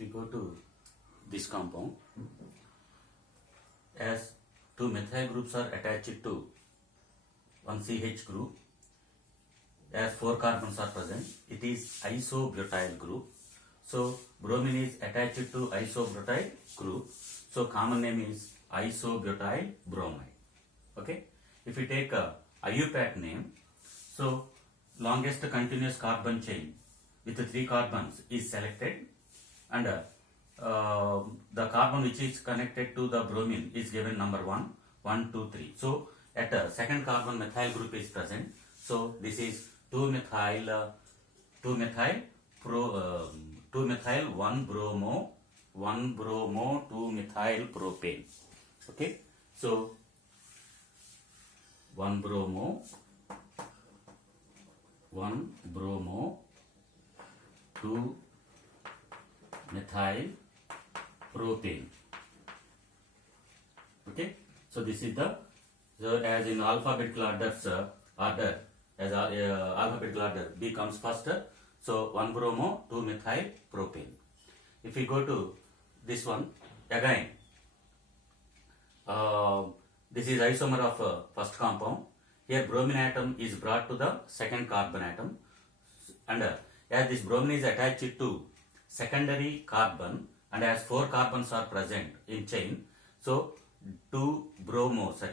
if you go to this compound, as two methyl groups are attached to one CH group, as 4 carbons are present, it is isobutyl group. So bromine is attached to isobutyl group. So common name is isobutyl bromide. Okay. If we take a IUPAC name, so longest continuous carbon chain with 3 carbons is selected, and the carbon which is connected to the bromine is given number 1, 1, 2, 3. So at the second carbon methyl group is present. So this is 2-methyl 1-bromo 2-methyl propane. Okay, so 1-bromo 2-methyl propane. Okay, so this is the, so as in alphabetical alphabetical order, B comes first. So 1-bromo 2-methyl propane. If we go to this one again, this is isomer of first compound. Here bromine atom is brought to the second carbon atom, and as this bromine is attached to secondary carbon, and as 4 carbons are present in chain, so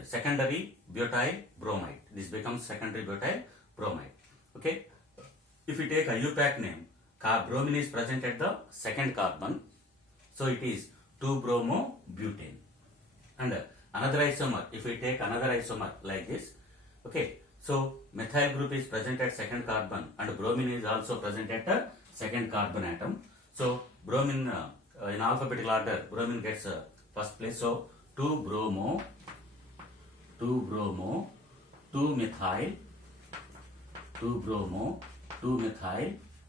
secondary butyl bromide. This becomes secondary butyl bromide. Okay. If we take a IUPAC name, bromine is present at the second carbon, so it is 2-bromo butane. And another isomer, if we take another isomer like this, okay, so methyl group is present at second carbon, and bromine is also present at the second carbon atom. So bromine in alphabetical order, bromine gets first place. So 2-bromo 2-methyl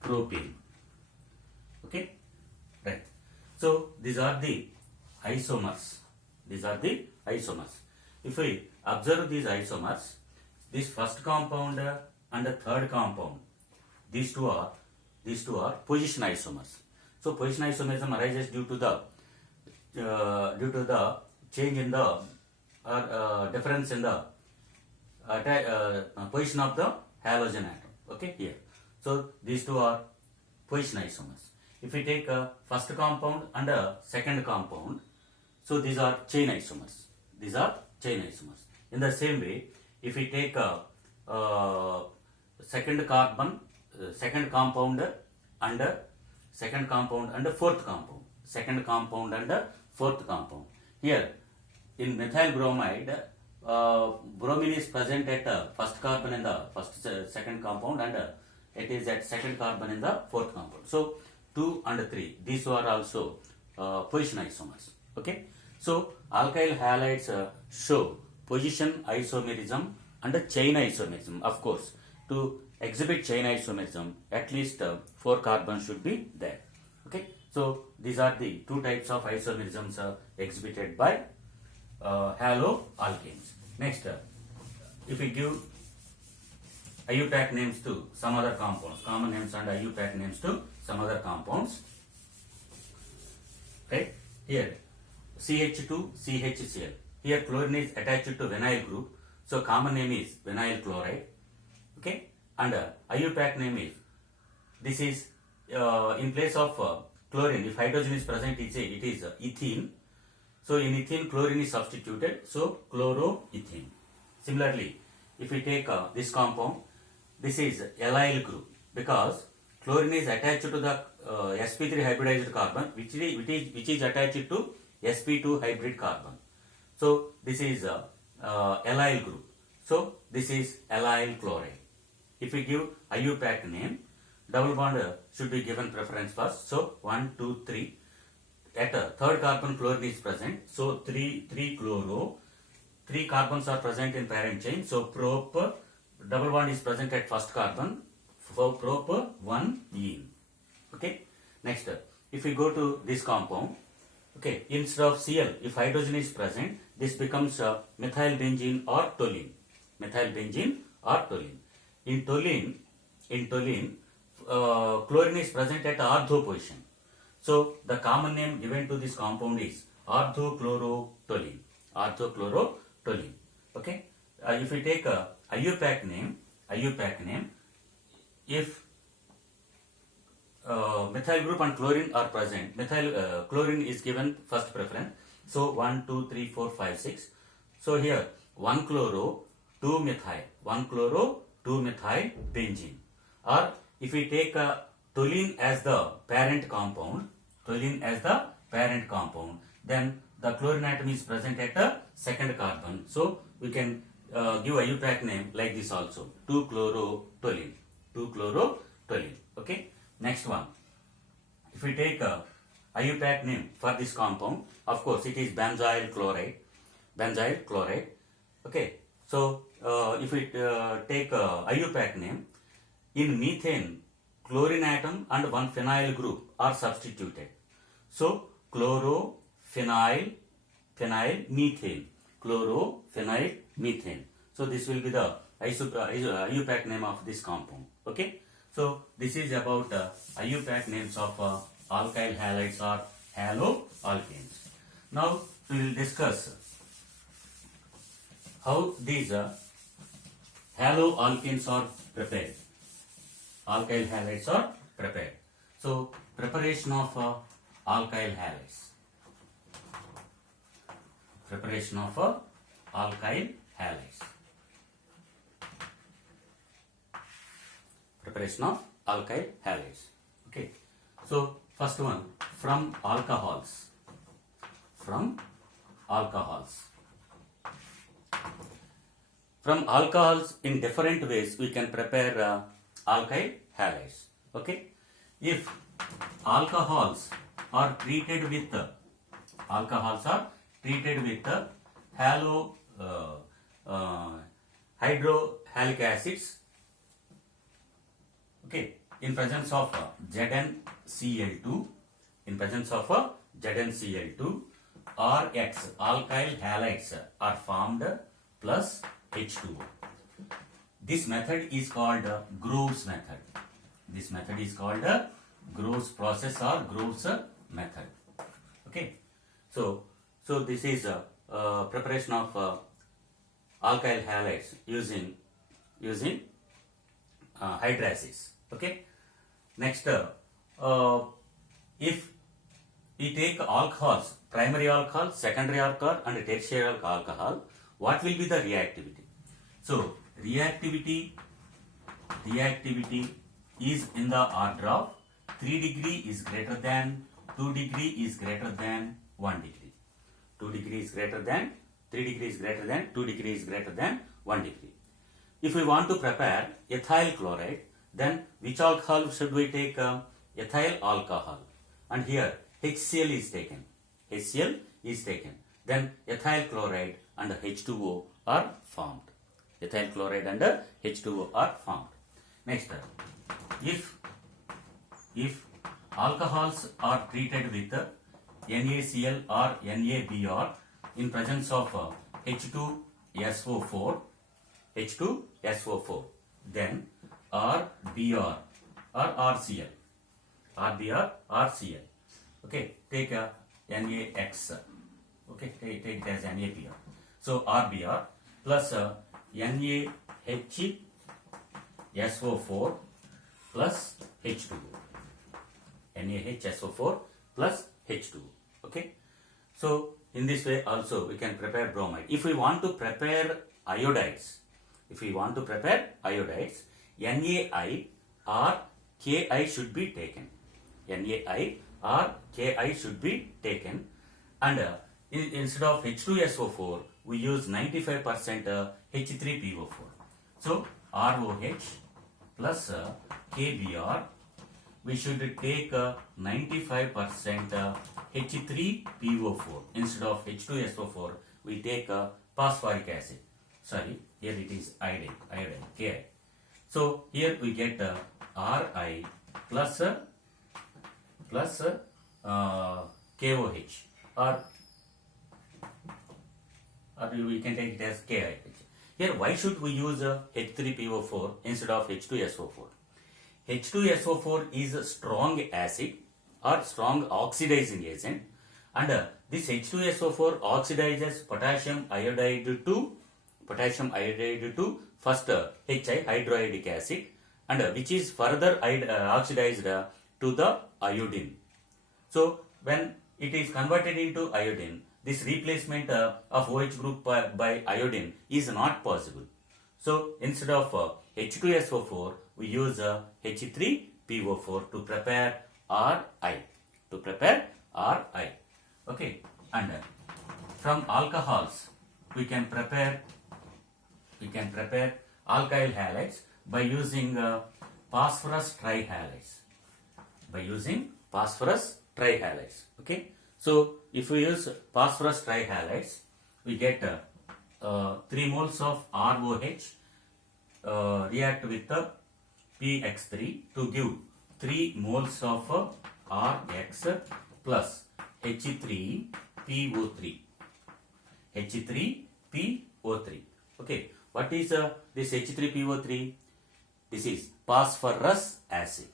propane. Okay, right. So these are the isomers. If we observe these isomers, this first compound and the third compound, these two are position isomers. So position isomerism arises due to the change in the difference in the position of the halogen atom. Okay, here. So these two are position isomers. If we take a first compound and a second compound, so these are chain isomers. In the same way, if we take a second compound and fourth compound, here in methyl bromide, bromine is present at first carbon in the second compound, and it is at second carbon in the fourth compound. So 2 and 3, these are also position isomers. Okay, so alkyl halides show position isomerism and chain isomerism. Of course, to exhibit chain isomerism, at least 4 carbons should be there. Okay, so these are the 2 types of isomerisms exhibited by haloalkanes. Next, if we give IUPAC names to some other compounds, common names and IUPAC names to some other compounds. Right, here CH2 CHCl. Here chlorine is attached to vinyl group, so common name is vinyl chloride. Okay, and IUPAC name is, this is in place of chlorine, if hydrogen is present, it is ethene. So in ethene, chlorine is substituted, so chloroethene. Similarly, if we take this compound, this is allyl group, because chlorine is attached to the sp3 hybridized carbon, which is attached to sp2 hybrid carbon. So this is allyl group. So this is allyl chloride. If we give IUPAC name, double bond should be given preference first. So 1, 2, 3. At third carbon, chlorine is present. So 3 chloro. 3 carbons are present in parent chain. So prop, double bond is present at first carbon. For prop 1 ene. Okay. Next, if we go to this compound, okay, instead of Cl, if hydrogen is present, this becomes methyl benzene or toluene. In toluene, chlorine is present at ortho position. So the common name given to this compound is orthochlorotoluene. Orthochlorotoluene. Okay. If we take a IUPAC name, if methyl group and chlorine are present, chlorine is given first preference. So 1, 2, 3, 4, 5, 6. So here 1 chloro, 2 methyl, 1 chloro, 2 methyl benzene. Or if we take toluene as the parent compound, then the chlorine atom is present at the second carbon. So we can give IUPAC name like this also, 2-chlorotoluene. Okay. Next one. If we take IUPAC name for this compound, of course it is benzyl chloride. Okay. So if we take IUPAC name, in methane, chlorine atom and one phenyl group are substituted. So chlorophenyl methane. So this will be the IUPAC name of this compound. Okay. So this is about IUPAC names of alkyl halides or haloalkanes. Now we will discuss how these haloalkanes are prepared. Alkyl halides are prepared. So preparation of alkyl halides. Alkyl halides. Okay. So first one, from alcohols. From alcohols in different ways we can prepare alkyl halides. Okay. If alcohols are treated with hydrohalic acids, okay, in presence of ZnCl2, Rx, alkyl halides are formed plus H2O. This method is called Grove's method. Grove's process or Grove's method. Okay. So this is preparation of alkyl halides using hydraces. Okay. Next, if we take alcohols, primary alcohol, secondary alcohol and tertiary alcohol, what will be the reactivity? So reactivity is in the order of 3 degree is greater than 2 degree is greater than 1 degree. 2 degree is greater than 3 degree is greater than 2 degree is greater than 1 degree. If we want to prepare ethyl chloride, then which alcohol should we take? Ethyl alcohol. And here HCl is taken. Then ethyl chloride and H2O are formed. Next, if alcohols are treated with NaCl or NaBr in presence of H2SO4, then RBr or RCl. Okay, take NaX. Okay, take it as NaBr. So RBr plus NaHSO4 plus H2O. NaHSO4 plus H2O. Okay. So in this way also we can prepare bromide. If we want to prepare iodides, NaI or Ki should be taken. And instead of H2SO4 we use 95% H3PO4. So ROH plus KBr, we should take 95% H3PO4. Instead of H2SO4 we take phosphoric acid. Sorry, here it is iodine, Ki. So here we get Ri plus KOH, or we can take it as KI. Here, why should we use H3PO4 instead of H2SO4? H2SO4 is a strong acid or strong oxidizing agent, and this H2SO4 oxidizes potassium iodide to first HI, hydroiodic acid, and which is further oxidized to the iodine. So when it is converted into iodine, this replacement of OH group by iodine is not possible. So instead of H2SO4, we use H3PO4 to prepare Ri. Okay, and from alcohols we can prepare alkyl halides by using phosphorus trihalides. Okay, so if we use phosphorus trihalides, we get 3 moles of ROH react with the PX3 to give 3 moles of RX plus H3PO3. Okay, what is this H3PO3? This is phosphorus acid.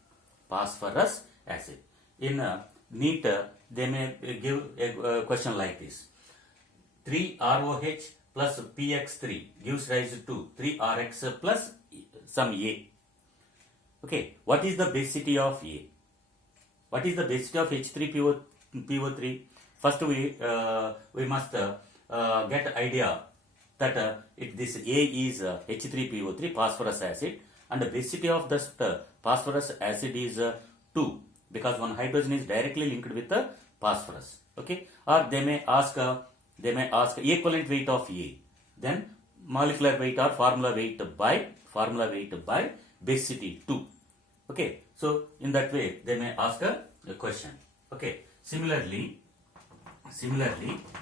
In NEET, they may give a question like this: 3 ROH plus PX3 gives rise to 3 RX plus some A. Okay, what is the basicity of A? What is the basicity of H3PO3? First, we must get idea that this A is H3PO3, phosphorus acid, and the basicity of this phosphorus acid is 2, because one hydrogen is directly linked with the phosphorus. Okay, or they may ask equivalent weight of A, then molecular weight or formula weight by basicity 2. Okay, so in that way they may ask a question. Okay, similarly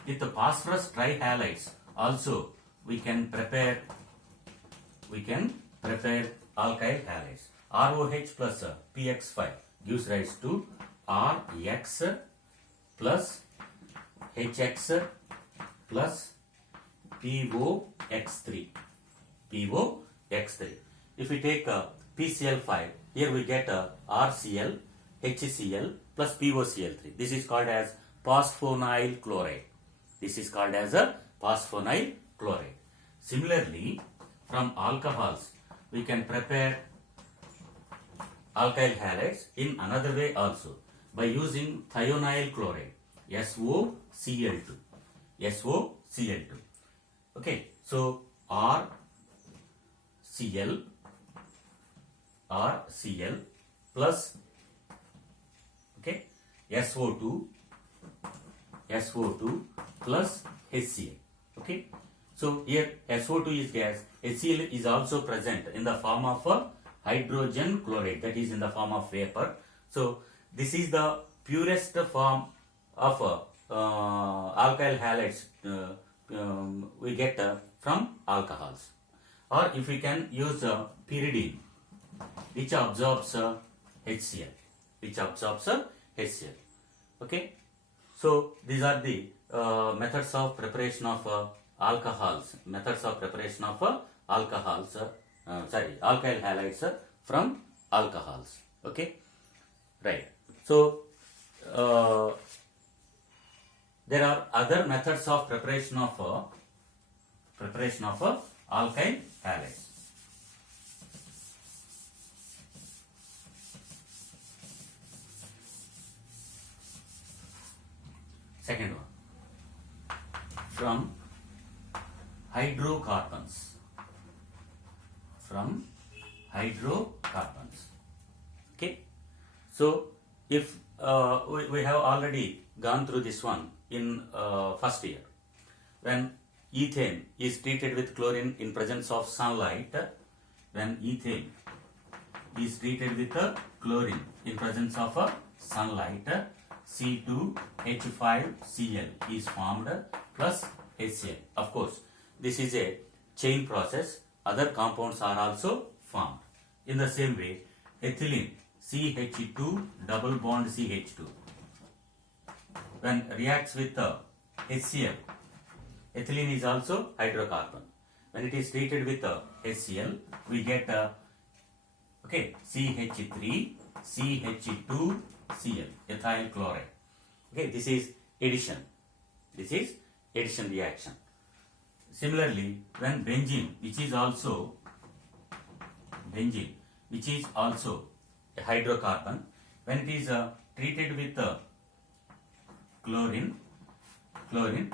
with the phosphorus trihalides also we can prepare alkyl halides. ROH plus PX5 gives rise to RX plus HX plus POX3. If we take PCl5, here we get RCl, HCl plus POCl3. This is called as phosphonyl chloride. Similarly, from alcohols, we can prepare alkyl halides in another way also by using thionyl chloride, SOCl2. Okay, so RCl plus SO2 plus HCl. Okay, so here SO2 is gas, HCl is also present in the form of hydrogen chloride, that is in the form of vapor. So this is the purest form of alkyl halides we get from alcohols. Or if we can use pyridine, which absorbs HCl. Okay, so these are the methods of preparation of alcohols. Alkyl halides from alcohols. Okay, right. So there are other methods of preparation of alkyl halides. Second one, from hydrocarbons. Okay, so if we have already gone through this one in first year, when ethane is treated with chlorine in presence of sunlight, C2H5Cl is formed plus HCl. Of course, this is a chain process. Other compounds are also formed. In the same way, ethylene CH2 double bond CH2, when reacts with HCl, ethylene is also hydrocarbon. When it is treated with HCl, we get CH3 CH2Cl, ethyl chloride. Okay, this is addition. This is addition reaction. Similarly, when benzene, which is also a hydrocarbon, when it is treated with chlorine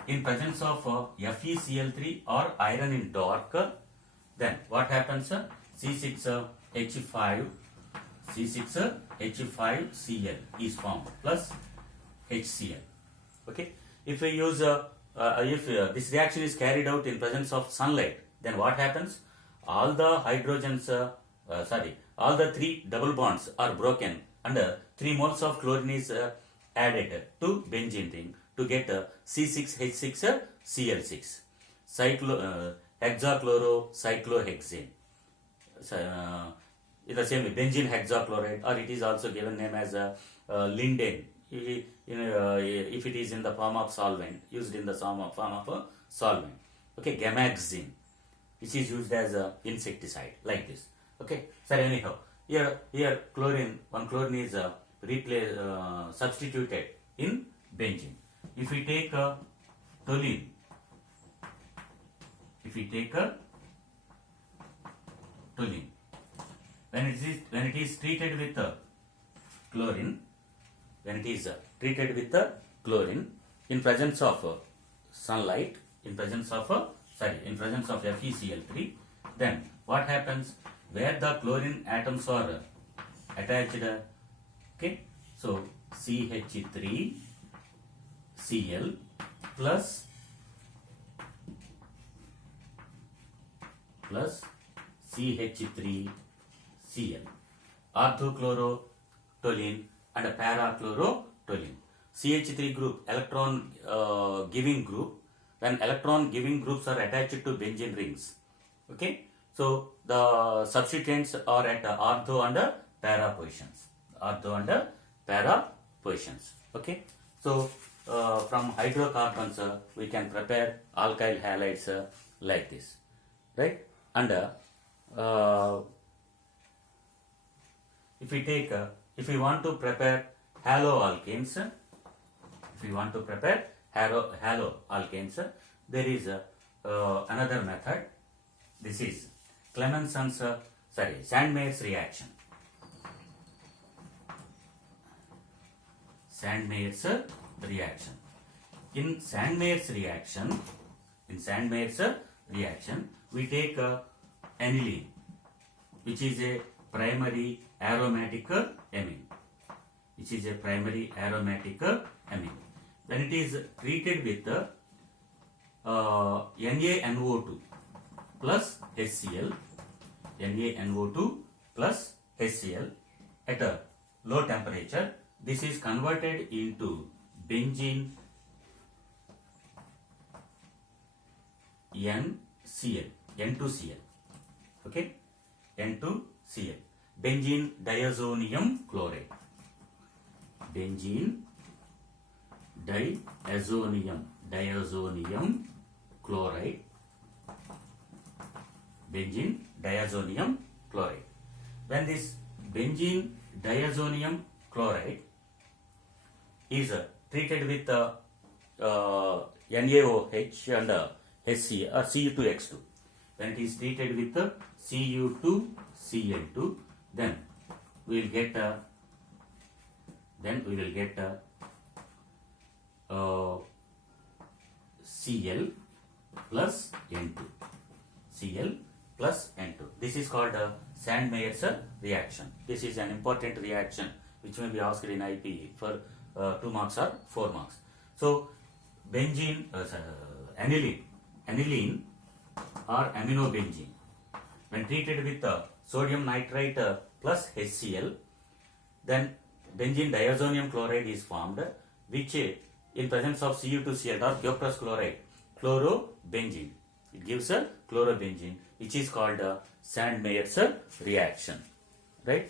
in presence of FeCl3 or iron in dark, then what happens? C6H5 Cl is formed plus HCl. Okay, if we use if this reaction is carried out in presence of sunlight, then what happens? All the hydrogens, all the three double bonds are broken and 3 moles of chlorine is added to benzene ring to get C6H6Cl6, hexachlorocyclohexane. In the same way, benzene hexachloride, or it is also given name as linden. If it is in the form of solvent, used in the form of solvent. Okay, gamaxine, which is used as a insecticide, like this. Okay, so anyhow, here chlorine, one chlorine is substituted in benzene. If we take toluene, when it is treated with chlorine, in presence of sunlight, in presence of FeCl3, then what happens? Where the chlorine atoms are attached, okay, so CH3Cl plus CH3Cl, orthochlorotoluene and parachlorotoluene. CH3 group, electron giving group. When electron giving groups are attached to benzene rings, okay, so the substituents are at ortho and para positions. Okay, so from hydrocarbons we can prepare alkyl halides like this, right? And if we want to prepare haloalkanes, there is another method. This is Sandmeyer's reaction. In Sandmeyer's reaction, we take aniline, which is a primary aromatic amine. When it is treated with NaNO2 plus HCl, at a low temperature, this is converted into benzene N2Cl. Okay, N2Cl, benzene diazonium chloride. Benzene diazonium chloride. When this benzene diazonium chloride is treated with NaOH and HC or Cu2X2, when it is treated with Cu2Cl2, then we will get Cl plus N2. This is called Sandmeyer's reaction. This is an important reaction which may be asked in IPE for 2 marks or 4 marks. So aniline or aminobenzene, when treated with sodium nitrite plus HCl, then benzene diazonium chloride is formed, which in presence of Cu2Cl or cuprous chloride, chlorobenzene. It gives a chlorobenzene, which is called Sandmeyer's reaction, right?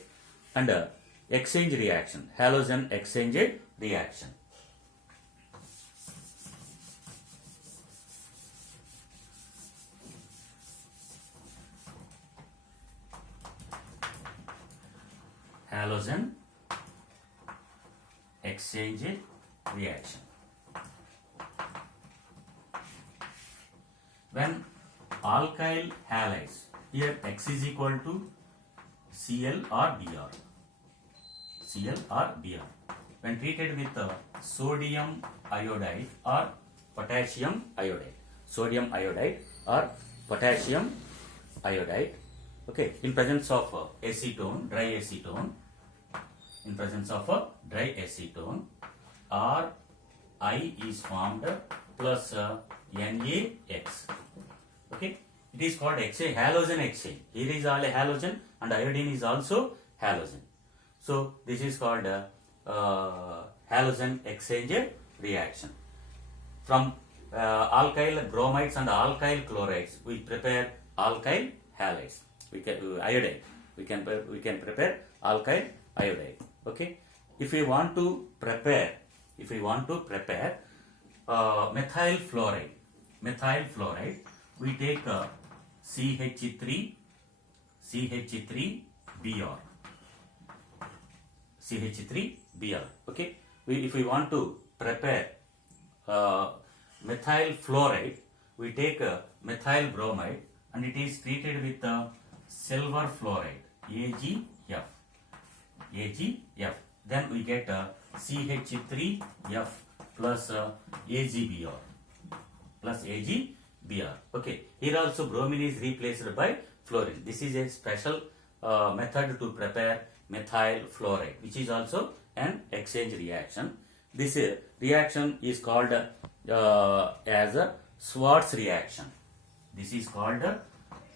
And exchange reaction, halogen exchange reaction. Halogen exchange reaction. When alkyl halides, here X is equal to Cl or Br. Cl or Br. When treated with sodium iodide or potassium iodide. Sodium iodide or potassium iodide. Okay, in presence of acetone, dry acetone, in presence of a dry acetone, Ri is formed plus NaX. Okay, it is called exchange, halogen exchange. Here is all a halogen and iodine is also halogen. So this is called halogen exchange reaction. From alkyl bromides and alkyl chlorides, we prepare alkyl halides. We can iodide. We can prepare alkyl iodide. Okay. If we want to prepare methyl fluoride, we take CH3Br. CH3Br. Okay. If we want to prepare methyl fluoride, we take methyl bromide and it is treated with silver fluoride, AgF. Then we get CH3F plus AgBr. Okay. Here also bromine is replaced by fluorine. This is a special method to prepare methyl fluoride, which is also an exchange reaction. This reaction is called as a Schwarz reaction. This is called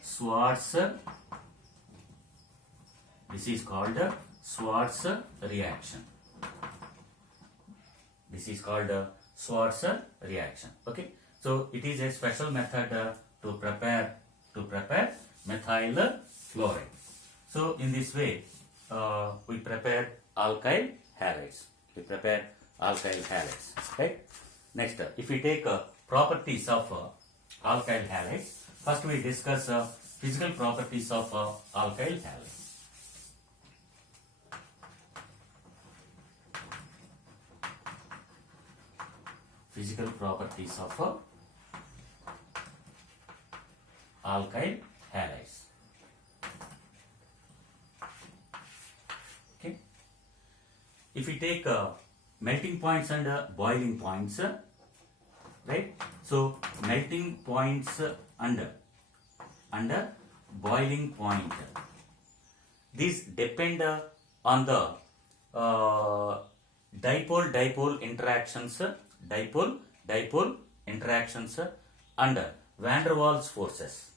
Schwarz reaction. This is called Schwarz reaction. Okay. So it is a special method to prepare methyl fluoride. So in this way, we prepare alkyl halides. Right. Next, if we take properties of alkyl halides, first we discuss physical properties of alkyl halides. Physical properties of alkyl halides. Okay. If we take melting points and boiling points, right? So melting points and boiling point. These depend on the dipole interactions and van der Waals forces.